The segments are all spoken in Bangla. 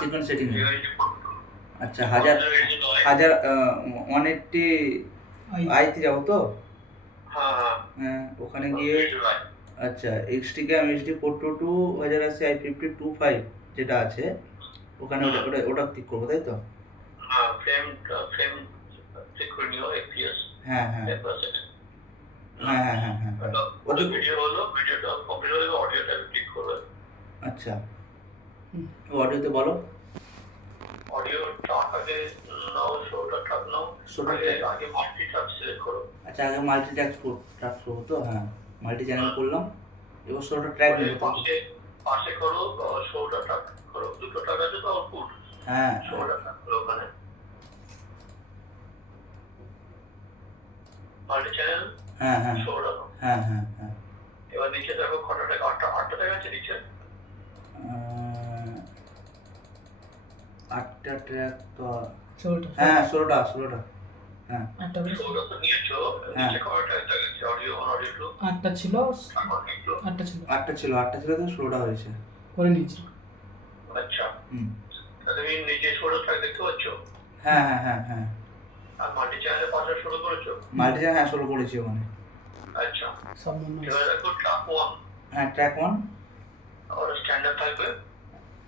সিকোয়েন্স সেটিং আচ্ছা 1000 180 আইতে যাবো তো? হ্যাঁ ওখানে গিয়ে আচ্ছা এক্সটি ক্যাম এইচডি 422 1080 i50 যেটা আছে ওখানে ওটা ক্লিক করবো তাই তো? ফ্রেম চেক করে নিও এফপিএস হ্যাঁ হ্যাঁ ওটা ভিডিও হলো, ভিডিওটা কমপ্লিট হলে অডিওটা ক্লিক করবে। আচ্ছা অডিওতে বলো। অডিও ট্র্যাক আগে নাও, শোটা ট্র্যাক নাও, আগে মাল্টি ট্র্যাক সিলেক্ট করো। আচ্ছা আগে মাল্টি ট্র্যাক করবো তো? হ্যাঁ মাল্টি চ্যানেল করলাম, এবার শোটা ট্র্যাক নেব তো? পাশে করো শোটা ট্র্যাক করো, দুটো ট্র্যাক আছে তো আউটপুট। হ্যাঁ শোটা ট্র্যাক করো ওখানে মাল্টি চ্যানেল। হ্যাঁ শোটা হ্যাঁ এবার নিচে দেখো কটা ট্র্যাক, আটটা ট্র্যাক আছে নিচে। 8টা ট্র্যাক তো 16টা। হ্যাঁ 16টা হ্যাঁ 8টা 16টা তো নিয়েছো। নিচে কটা ট্র্যাক আছে? অডিও 1 অডিও 2 8টা ছিল। 8টা ছিল তো 16টা হয়েছে করে নিয়েছি। আচ্ছা তুমি নিচে 16 ট্র্যাক দেখতে পাচ্ছ? হ্যাঁ আর মাল্টি চ্যানেলে পাশে শুরু করেছো? মাল্টি চ্যানেল হ্যাঁ 16 করেছি ওখানে। আচ্ছা সব মনে এবার দেখো ট্র্যাক 1। হ্যাঁ ট্র্যাক 1 আর স্ট্যান্ডার্ড থাকবে।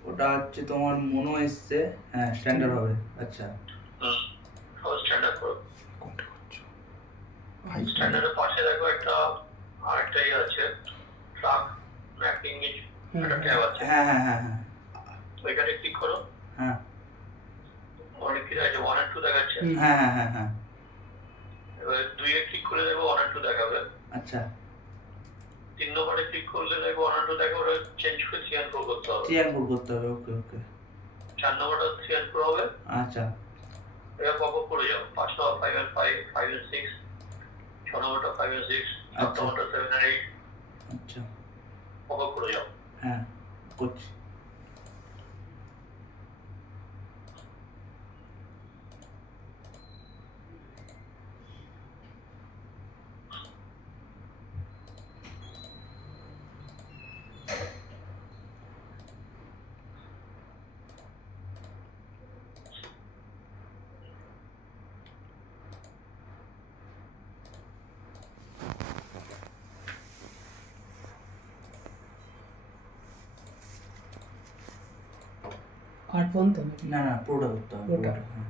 ওটা হচ্ছে তোমার মনো এসছে। হ্যাঁ স্ট্যান্ডার্ড হবে। আচ্ছা স্ট্যান্ডার্ড করো। কোনটা করছো ভাই? স্ট্যান্ডার্ডের পাশে দেখো একটা আরেকটাই আছে, ট্র্যাক ম্যাপিং এর একটা ট্যাব আছে। হ্যাঁ ওইখানে ক্লিক করো। হ্যাঁ অনেক কিছু আছে, 1 আর 2 দেখাচ্ছে। হ্যাঁ এবার 2 এ ক্লিক করে দেখো 1 আর 2 দেখাবে। আচ্ছা 3 নম্বরে ক্লিক করলে দেখো 1 আর 2 দেখাবে, চেঞ্জ করে 3 আর 4 করতে হবে। 3 আর 4 করতে হবে। ওকে 4 নম্বরটা 3 আর 4 হবে। আচ্ছা এবার পপ আপ করে যাও, 5 নম্বর 5 আর 5, 5 আর 6, 6 নম্বরটা 5 আর 6, 7 নম্বরটা 7 আর 8। আচ্ছা পপ আপ করে যাও। হ্যাঁ করছি। আট পর্যন্ত না পুরোটা করতে হবে। পুরোটা হ্যাঁ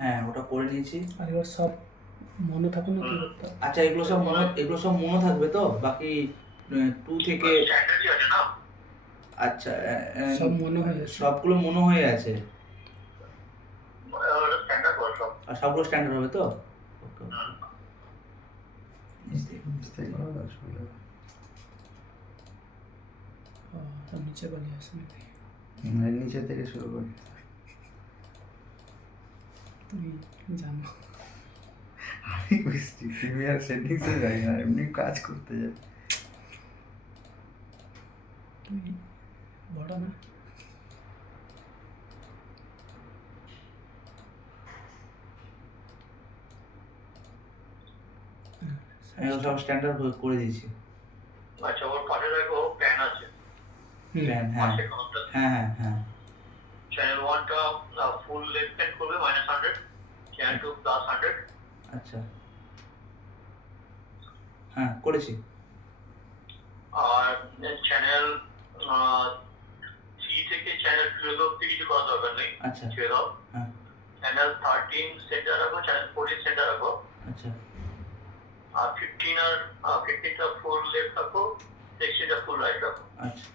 হ্যাঁ ওটা করে নিয়েছি। আর এবার সব মনে থাকুন না কি করতে? আচ্ছা এগুলো সব মনে থাকবে তো? বাকি 2 থেকে স্ট্যান্ডার্ডই আছে না? আচ্ছা সব মনে হয়ে গেছে, সবগুলো মনে হয়ে আছে। স্ট্যান্ডার্ড করো সব। আর সবগুলো স্ট্যান্ডার্ড হবে তো? নিচে বলি আসে নাকি? নিচে থেকে শুরু করি। তুমি জানো আমি বুঝছি প্রিমিয়ার সেটিংসে যাই না, এমনি কাজ করতে যাই। তুমি বড় না? আমি সব স্ট্যান্ডার্ড করে দিয়েছি। আচ্ছা ওর পাশে দেখো প্যান আছে। প্যান হ্যাঁ চ্যানেল 1 টা ফুল লেফট হ্যান্ড করবে -100, চ্যানেল 2 +100। আচ্ছা হ্যাঁ করেছি। আর চ্যানেল 3 থেকে চ্যানেল 12 অবধি কিছু করার দরকার নেই। আচ্ছা ছেড়ে দাও। হ্যাঁ চ্যানেল 13 সেন্টার রাখো, চ্যানেল 14 সেন্টার রাখো। আচ্ছা আর 15টা ফুল লেফট রাখো, 16টা ফুল রাইট রাখো। আচ্ছা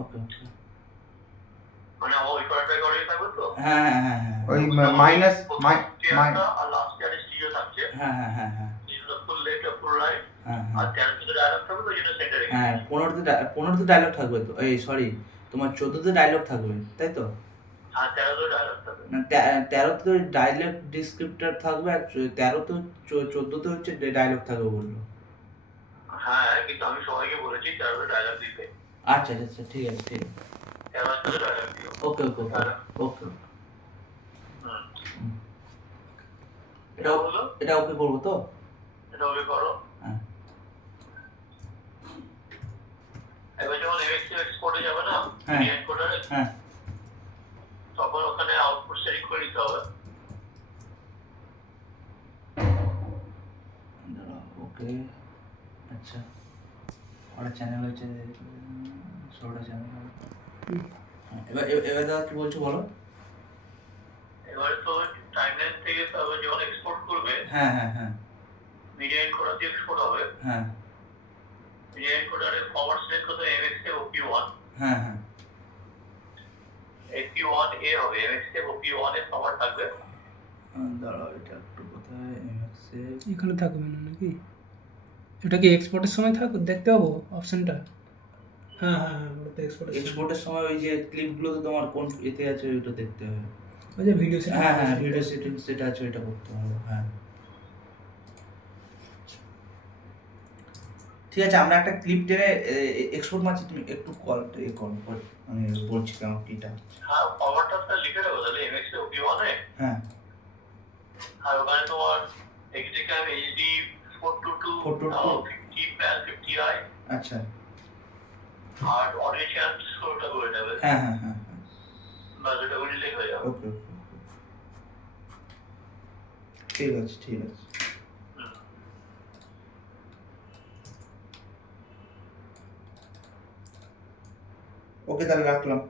ওকে মানে ওই করাটা করে থাকবে তো? হ্যাঁ হ্যাঁ হ্যাঁ হ্যাঁ ওই মাইনাস আর লাস্ট ইয়ারে স্টিরিও থাকছে। হ্যাঁ হ্যাঁ হ্যাঁ হ্যাঁ ফুল লেট ফুল লাইট। হ্যাঁ আর 13 তে ডায়লগ থাকবে ওই জন্য সেন্টারে। হ্যাঁ 15তে ডায়লগ থাকবে তো, এই সরি তোমার 14তে ডায়লগ থাকবে তাই তো? হ্যাঁ 13 তে ডায়লগ থাকবে। না 13তে ডায়লগ ডিসক্রিপ্টর থাকবে, আর 13তে 14তে হচ্ছে ডায়লগ থাকবে বললো। হ্যাঁ কিন্তু আমি সবাইকে বলেছি 13 তে ডায়লগ দিতে। আচ্ছা আচ্ছা ঠিক আছে ঠিক আছে 13 তে ডায়লগ দিও। ওকে ওকে ওকে ওকে এটা বলো, এটা ওকে করবো তো? এটা ওকে করো। হ্যাঁ এবার যখন এমএক্স এক্সপোর্টে যাবে না হ্যাঁ। মিডিয়া এনকোডারে, হ্যাঁ তখন ওখানে আউটপুট সেটিং করে দিতে হবে। ওকে আচ্ছা, ওরা চ্যানেল হচ্ছে 16টা চ্যানেল। এবার দাদা কি বলছো বলো। এবারে তো টাইমলাইন থেকে তবে যখন এক্সপোর্ট করবে, হ্যাঁ হ্যাঁ হ্যাঁ মিডিয়া এনকোডার দিয়ে এক্সপোর্ট হবে। হ্যাঁ মিডিয়া এনকোডারে ফরওয়ার্ড সিলেক্ট করতে এমএক্স এ OP1, হ্যাঁ হ্যাঁ AP1A হবে। এমএক্স এ OP1 এর ফরওয়ার্ড থাকবে। দাঁড়াও এটা একটু কোথায় এমএক্সে এখানে থাকবে না নাকি? এটা কি এক্সপোর্টের সময় থাকবে, দেখতে পাবো অপশনটা? হ্যাঁ হ্যাঁ হ্যাঁ, ওটা এক্সপোর্টের এক্সপোর্টের সময় ওই যে ক্লিপগুলো তো তোমার কোন এতে আছে ওইটা দেখতে হবে। ওই যে ভিডিও সেটিং। হ্যাঁ হ্যাঁ ভিডিও সেটিংস যেটা আছে ওইটা করতে হবে। হ্যাঁ ঠিক আছে, আমরা একটা ক্লিপ টেনে এক্সপোর্ট মারছি, তুমি একটু কল আমি বলছি কেমন কিটা। হ্যাঁ ফরওয়ার্ডটা লিখে রাখো তাহলে এমএক্স এ OP1 এ। হ্যাঁ আর ওখানে তোমার এক্সিকাম HD 422 50/50i আচ্ছা আর অডিও চ্যানেল স্ক্রোলটা করে নেবে। হ্যাঁ হ্যাঁ হ্যাঁ বাজেটটা করে লিখে হয়ে যাবে। ওকে ওকে ঠিক আছে ঠিক আছে। ওকে তাহলে রাখলাম।